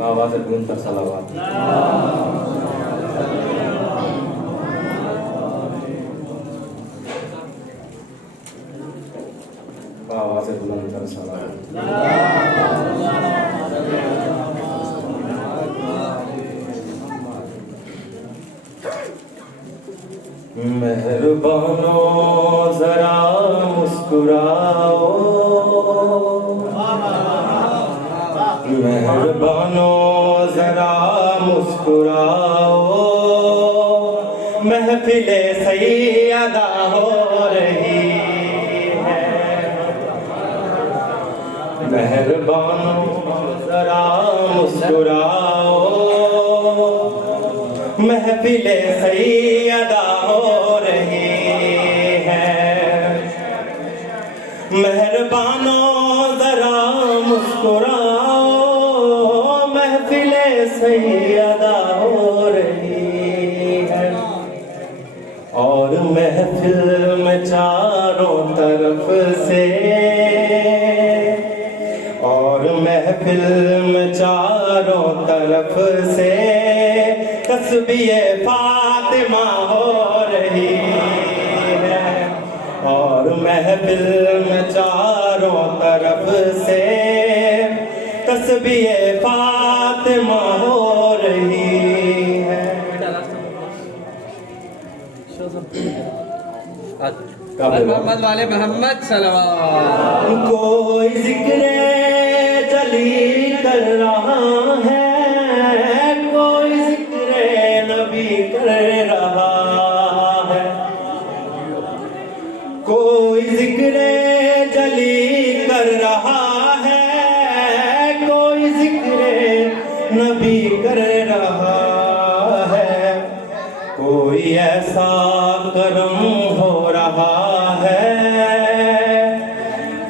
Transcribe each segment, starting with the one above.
आवाज़ बुलंद कर सलावत। आवाज़ बुलंद कर सलावत। मेहरबानो जरा मुस्कुराओ, मेहरबानो जरा मुस्कुराओ, महफिले सैयदा हो रही है। मेहरबानो जरा मुस्कुराओ, महफिले सैयदा हो रही है। मेहरबानो जरा मुस्कुराओ, महफिले सैयदा हो रही है। और महफिल में चारों तरफ से, और महफिल में चारों तरफ से तस्बीहे फातिमा हो रही है। और महफिल में चारों तरफ से तस्बीहे फातिमा हो रही है। मोहम्मद वाले मोहम्मद सल्लल्लाहु। कोई जिक्र जली कर रहा है, कर रहा है। कोई जिक्र जली कर रहा है, कोई जिक्र नबी कर रहा है। कोई ऐसा करम हो रहा है,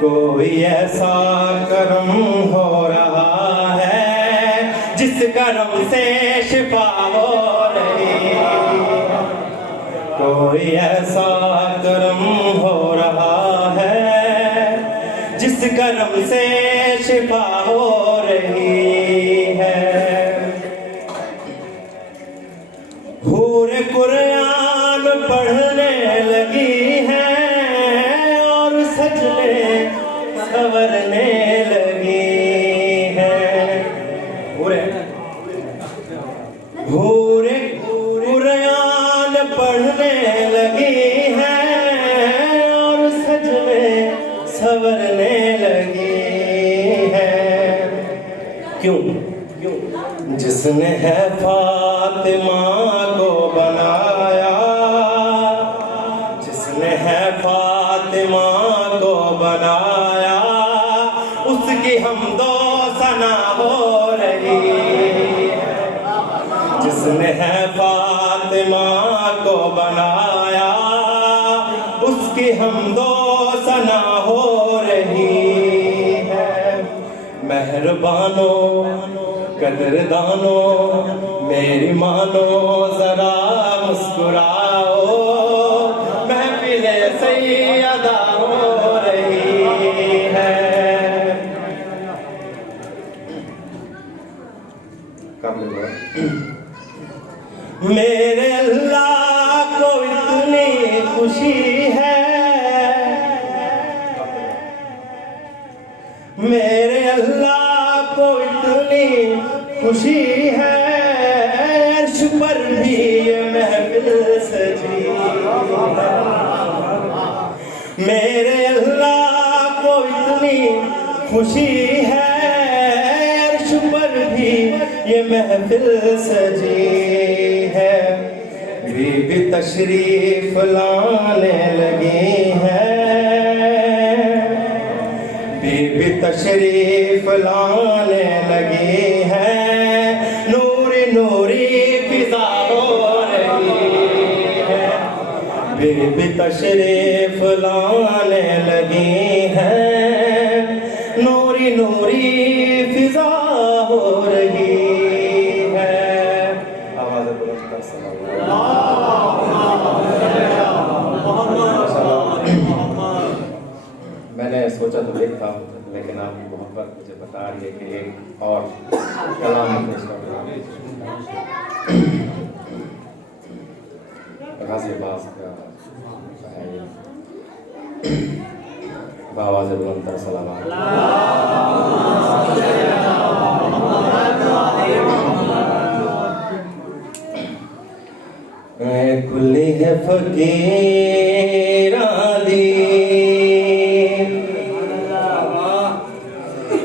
कोई ऐसा करम हो रहा है, जिस करम से शिफा हो रही है। कोई ऐसा करम हो रहा है, जिस करम से शिफा हो रही है। हूर कुरान पढ़ने लगी है और सजने संवरने लगी है। हूरे कुरान पढ़ने लगी है और सजने संवरने लगी है। क्यों? जिसने है फातिमा को बनाया, जिसने है फातिमा को बनाया, उसकी हमदो सना हो रही है। जिसने है फातिमा को बनाया, उसकी हमदो सना हो रही है। मेहरबानो कदरदानो मेरी मानो जरा मुस्कुराओ, महफिले सैयदा हो रही है। मेरे अल्लाह को इतनी खुशी है, मेरे अल्लाह को इतनी खुशी है, अर्श पर भी ये महफिल सजी है। मेरे अल्लाह को इतनी खुशी है, अर्श पर भी ये महफिल सजी है। बीबी तशरीफ लाने लगी है, बीबी तशरीफ लाने लगी है। नूरी नूरी फिजा हो रही है। बीबी तशरीफ लाने लगी है, नूरी नूरी फिजा हो रही है। आवाज़ बुलंद कर सलावत। मैंने सोचा तो एक था, लेकिन आप मोहब्बत मुझे बता रही है कि एक और कलाम गाजी अब्बास का है ये। बाबा से बुलंद सलावत कुल्ली है फकीरा दी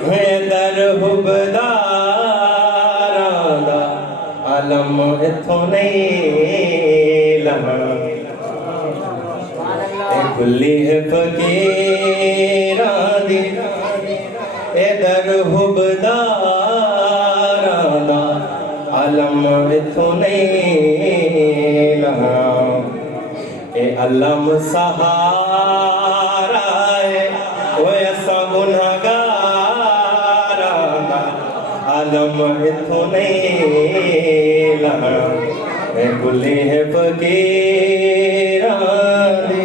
है दर हुबदारा दा आलम इथों नहीं लहा कुल्ली है फकीरा दी ए दर हुबदारा दा आलम इथों नहीं लहा ए अलम सहारा है वो ऐसा गुनहगारा दा आलम इथों नहीं लहा ए कुल्ली है फकीरा दी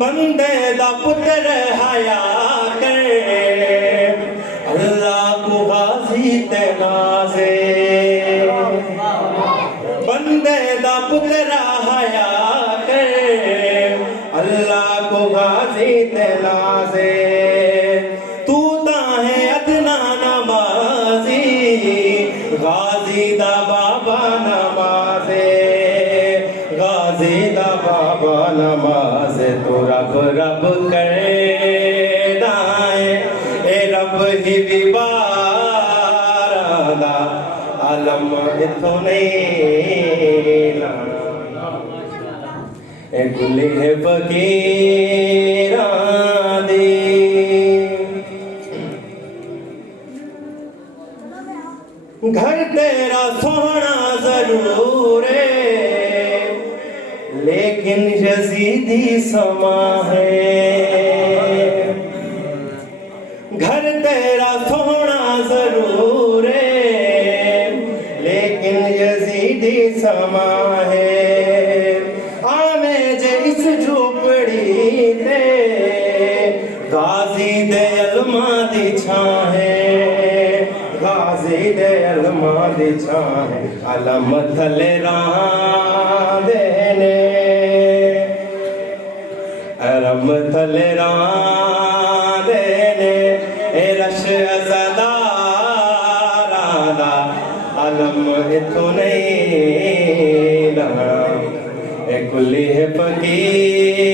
बंदे दा पुत्र हया कर अल्लाह को गाजी ते नाज़े बंदे दा पुत्र हया कर अल्लाह को गाजी ते नाज़े तू ताहे अदना नमाजी गाजी दा बाबा नमाज़े गाजी दा बाबा नमाज़े तो रब रब करे दाए ए रब ही विबारा आलम इथों नहीं लाना ए कुल्ली है फकीरा दी घर तेरा सोना जरूर है लेकिन यजीदी समा है घर तेरा सोना जरूर है लेकिन यजीदी समा है आमे जे इस झोपड़ी ते गाजी दे अलमा दी छां है गाजी दे अलमा दी छां है अलम थले रां देने रम थले रां देने ए रश अज़दारा दा अलम इथों नहीं लहा ए कुल्ली है फकीर